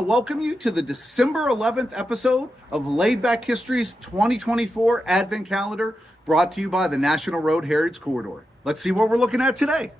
to welcome you to the December 11th episode of Laid Back History's 2024 Advent Calendar, brought to you by the National Road Heritage Corridor. Let's see what we're looking at today.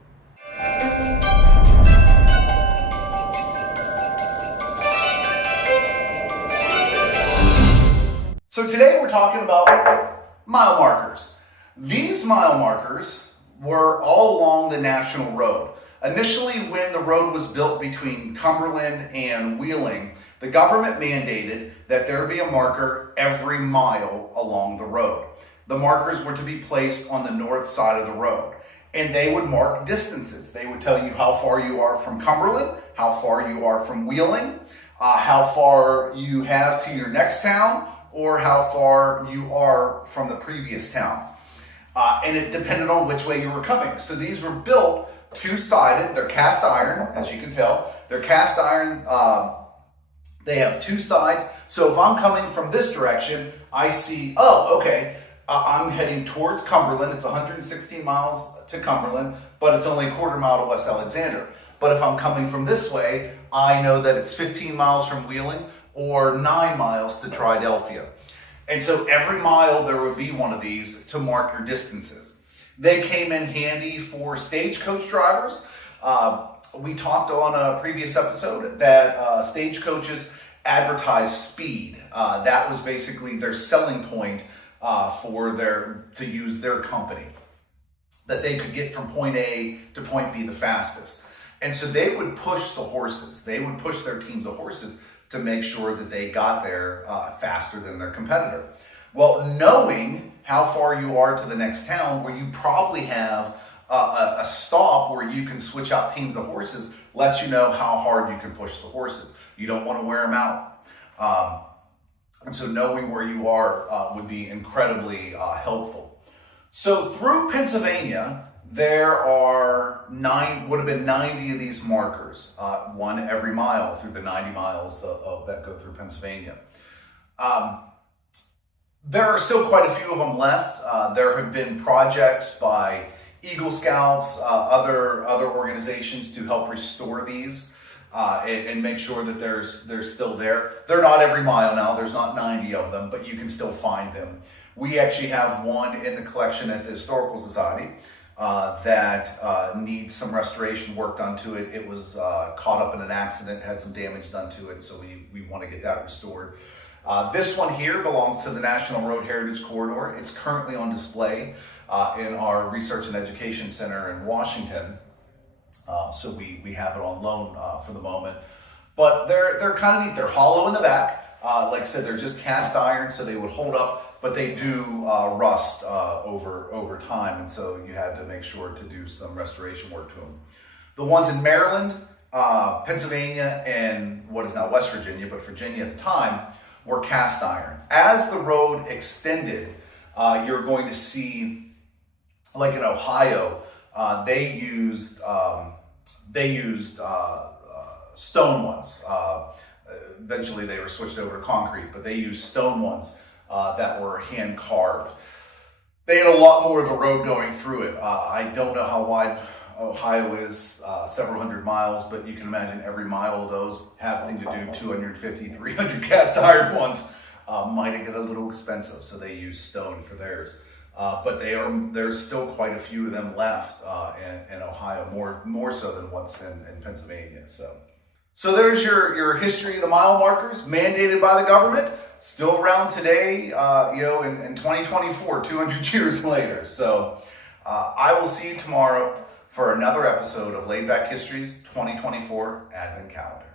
So today we're talking about mile markers. These mile markers were all along the National Road. Initially, when the road was built between Cumberland and Wheeling, the government mandated that there be a marker every mile along the road. The markers were to be placed on the north side of the road, and they would mark distances. They would tell you how far you are from Cumberland, how far you are from Wheeling, how far you have to your next town, or how far you are from the previous town. And it depended on which way you were coming. So these were built two-sided. They're cast iron, as you can tell. They're cast iron. They have two sides. So if I'm coming from this direction, I see, I'm heading towards Cumberland. It's 116 miles to Cumberland, but it's only a quarter mile to West Alexander. But if I'm coming from this way, I know that it's 15 miles from Wheeling or 9 miles to Triadelphia. And so every mile there would be one of these to mark your distances. They came in handy for stagecoach drivers. We talked on a previous episode that stagecoaches advertise speed. That was basically their selling point to use their company, that they could get from point A to point B the fastest. And so they would push the horses. They would push their teams of horses to make sure that they got there faster than their competitor. Well, knowing how far you are to the next town, where you probably have a stop where you can switch out teams of horses, lets you know how hard you can push the horses. You don't want to wear them out. And so knowing where you are would be incredibly helpful. So through Pennsylvania, there would have been 90 of these markers, one every mile through the 90 miles that go through Pennsylvania. There are still quite a few of them left. There have been projects by Eagle Scouts, other organizations to help restore these and make sure that they're still there. They're not every mile now. There's not 90 of them, but you can still find them. We actually have one in the collection at the Historical Society that needs some restoration work done to it. It was caught up in an accident, had some damage done to it, so we want to get that restored. This one here belongs to the National Road Heritage Corridor. It's currently on display in our Research and Education Center in Washington. So we have it on loan for the moment. But they're kind of neat. They're hollow in the back. Like I said, they're just cast iron, so they would hold up, but they do rust over time, and so you had to make sure to do some restoration work to them. The ones in Maryland, Pennsylvania, and what is now West Virginia, but Virginia at the time, were cast iron. As the road extended, you're going to see, like in Ohio, they used stone ones. Eventually they were switched over to concrete, but they used stone ones that were hand carved. They had a lot more of the road going through it. I don't know how wide Ohio is, several hundred miles, but you can imagine every mile of those having to do 250, 300 cast iron ones might get a little expensive, so they use stone for theirs. But there's still quite a few of them left in Ohio, more so than what's in Pennsylvania. So there's your history of the mile markers, mandated by the government, still around today, in 2024, 200 years later. So I will see you tomorrow for another episode of Laid Back History's 2024 Advent Calendar.